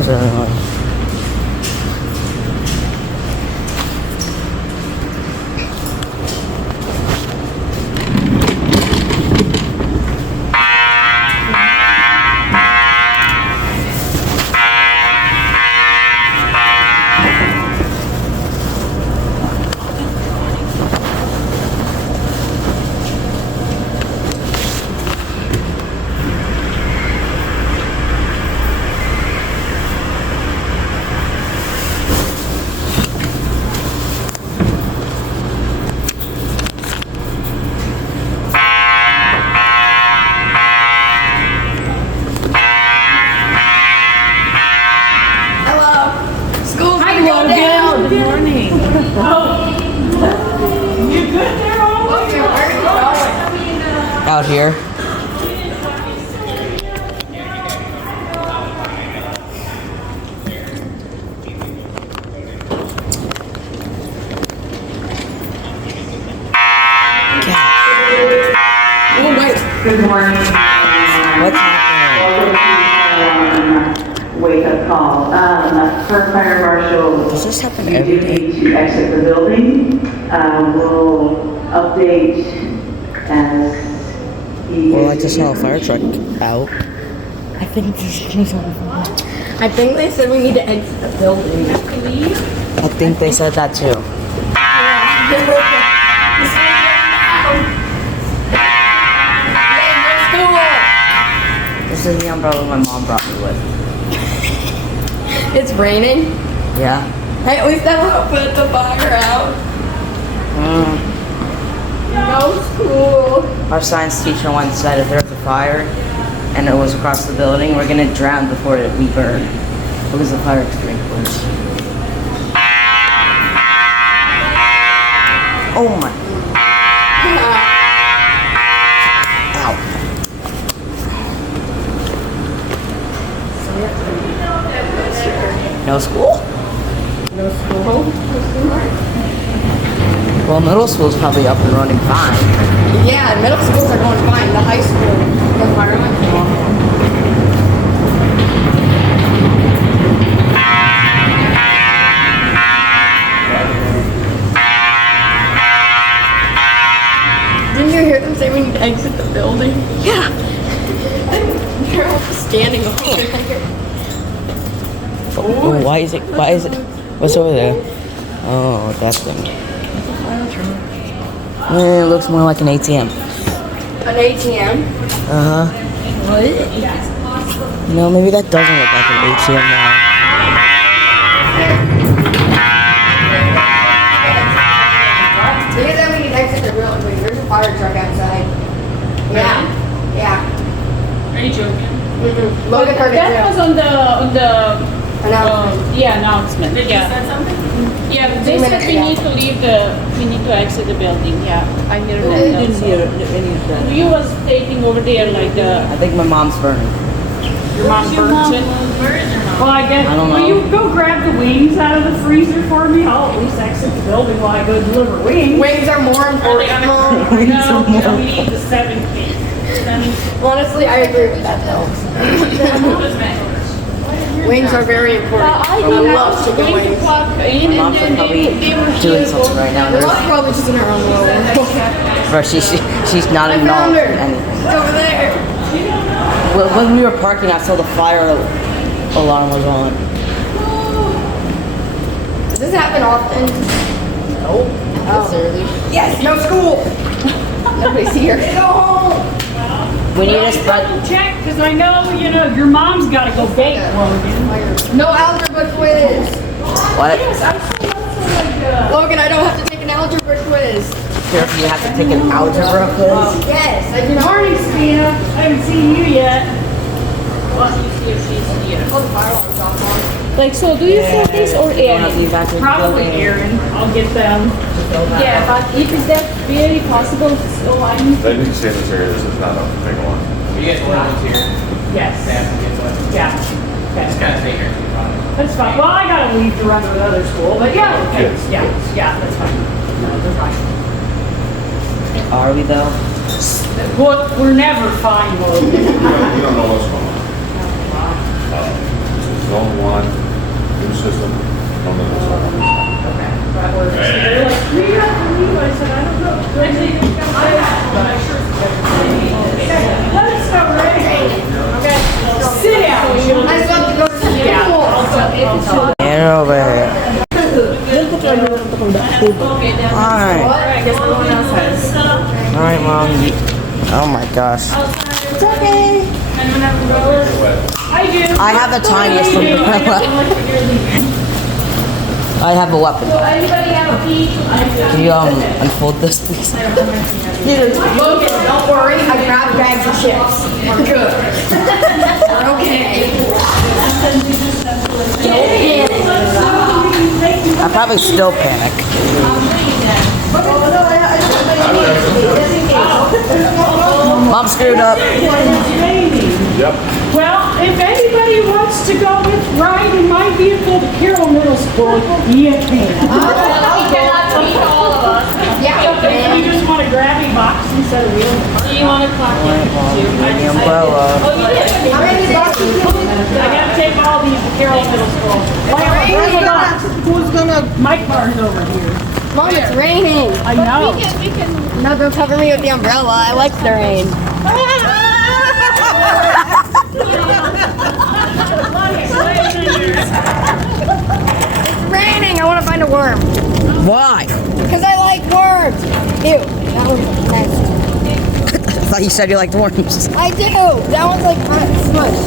Where's everyone? Out here. Oh wait. Good morning. What's happening? Wake up call. For Fire Marshal, Does this happen you every do day? need to exit the building. We'll update as he Well, I is just saw a fire truck out. I think this is I think they said we need to exit the building. I think they said that too. This is the umbrella my mom brought me with. It's raining. Yeah. Hey, at least that'll put the fire out. No school. Our science teacher once said if there's a fire and it was across the building, we're gonna drown before we burn. Because the fire extinguishers. Oh my. Ow. No school? No school. Well, middle school's probably up and running fine. Yeah, middle schools are going fine. The high school, the fire went Didn't you hear them say we need to exit the building? Yeah. They're all just standing over there. Oh, why is it? What's over there? Oh, that thing. It looks more like an ATM. An ATM? Uh-huh. What? You know, maybe that doesn't look like an ATM now. Because then we can exit the building. There's a fire truck outside. Yeah. Yeah. Are you joking? Mm-hmm. Logan heard it That was too. on the Announcement. announcement. Did you Yeah. said something? Yeah, they said we need to we need to exit the building. Yeah, I hear that. I didn't hear any of that. You was taking over there like I think my mom's burning. your mom burnt it. Where is your mom? Well, I guess, I don't will know. you go grab the wings out of the freezer for me? I'll at least exit the building while I go deliver wings. Wings are more important. Mom. No, we need the 7 feet. Honestly, I agree with that though. Wings are very important. I love chicken going to wings. walk in Mom's and then probably they were doing something right now. They're probably just in her own little world. Bro, she's not I involved found in her. anything. It's over there. Well, when we were parking, I saw the fire alarm was on. Does this happen often? Nope. This early. Yes, no school. Nobody's here. Go home. We need to spread. Check, because I know, your mom's got to go bake, Logan. No algebra quiz. What? Yes, I'm so like, Logan, I don't have to take an algebra quiz. Here, you have to take an algebra quiz. Yes, I do Good not. morning, Stina. I haven't seen you yet. Well, you see if she's here. Oh, the fire alarm's off on. Like, so do you feel this or Wanna be Aaron? back in the Probably building? Aaron. I'll get them. Yeah, but if is that very possible? So I'm. They need to stay in this area, this is not a big one. You guys want us here? Yes. Staff can get one. Yeah. Just Okay. kind of stay here. That's fine. Well, I gotta leave to run to another school, but yeah. Okay. Kids. Yeah, that's fine. No, they're fine. Are we though? We're never fine, Logan. You don't know what's going on. zone 1, new system, no limits on it. They're like, we got to leave. I said, I don't know. Actually, but I sure let us go, right? Okay. Sit down. I just want to go to school. Get over here. Alright. I guess no one else has. Alright, Mom. Oh my gosh. It's okay. I do. I have the tiniest umbrella. I have a weapon. Anybody have a pee? Can you unfold this, please? Logan, don't worry. I grabbed bags of chips. We're good. We're okay. I probably still panic. Mom screwed up. Yep. Well, if anybody wants to go with ride in my vehicle to Carroll Middle School, you can. If you just want to grab a box instead of wheels. Do you want to clap it too? The umbrella. Oh, you did? How many boxes? I gotta take all these to Carroll Middle School. Who's gonna? Mike Barnes over here. Mom, it's raining. I know. No, don't cover me with the umbrella. I like the rain. It's raining. I want to find a worm. Why? Because I like worms. Ew, that one's nice. I thought you said you liked worms. I do. That one's like smush.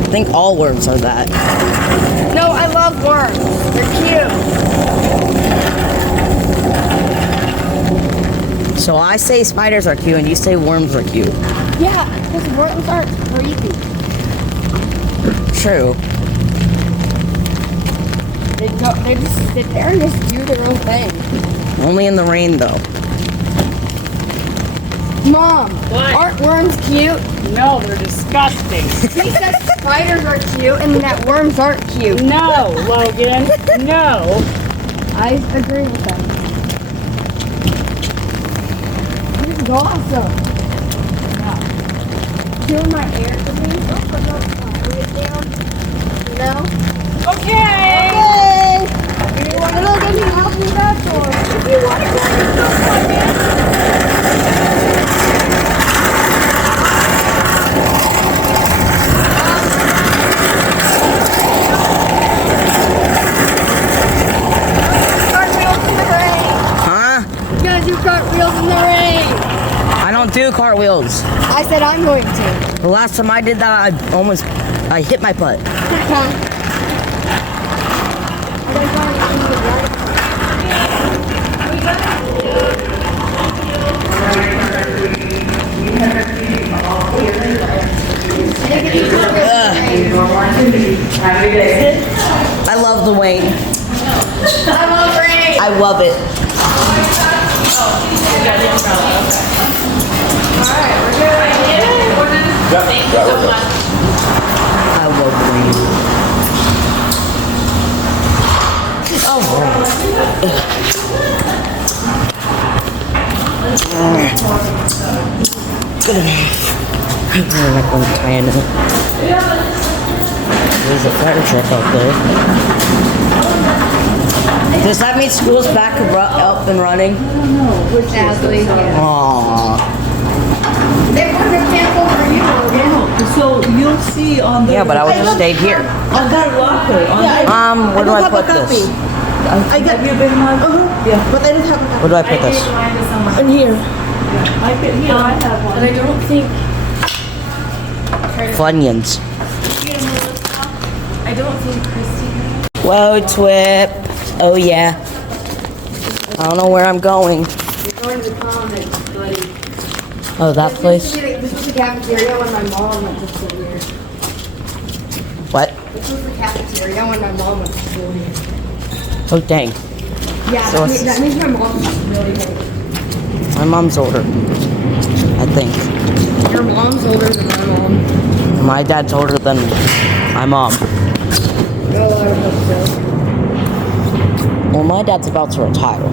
I think all worms are that. No, I love worms. They're cute. So I say spiders are cute and you say worms are cute. Yeah, because worms aren't creepy. True. They just sit there and just do their own thing. Only in the rain though. Mom, aren't worms cute? No, they're disgusting. He said spiders are cute and that worms aren't cute. No, Logan. No. I agree with them. This is awesome. Kill my air for me. Don't put it down. You know? Okay. Hey! You want to look at me? Help me that door. You want to go? Cartwheels in the rain. I don't do cartwheels. I said I'm going to. The last time I did that, I hit my butt. I love the rain. I love rain. I love it. Alright, we're good. Yep, that worked out. I love the rain. Good enough. I'm not going to tie into it. There's a fire truck out there. Does that mean school's back up and running? Sadly, yeah. Aww. They wouldn't have canceled for you, Logan. So you'll see on the Yeah, but I would have stayed here. on that locker. On Where do I put this? I got you been one. Yeah, but I don't have a copy. Where do I put this? In here. I could, here, I have one. But I don't think. Funyuns. I don't think Christy. Whoa, Twip. Oh, yeah. I don't know where I'm going. You're going to the commons, buddy. Oh, that place? This was the cafeteria when my mom went to school here. What? This was the cafeteria when my mom went to school here. Oh, dang. Yeah, So that means my mom's really big. My mom's older. I think. Your mom's older than my mom. My dad's older than my mom. No, I don't know. Well, my dad's about to retire.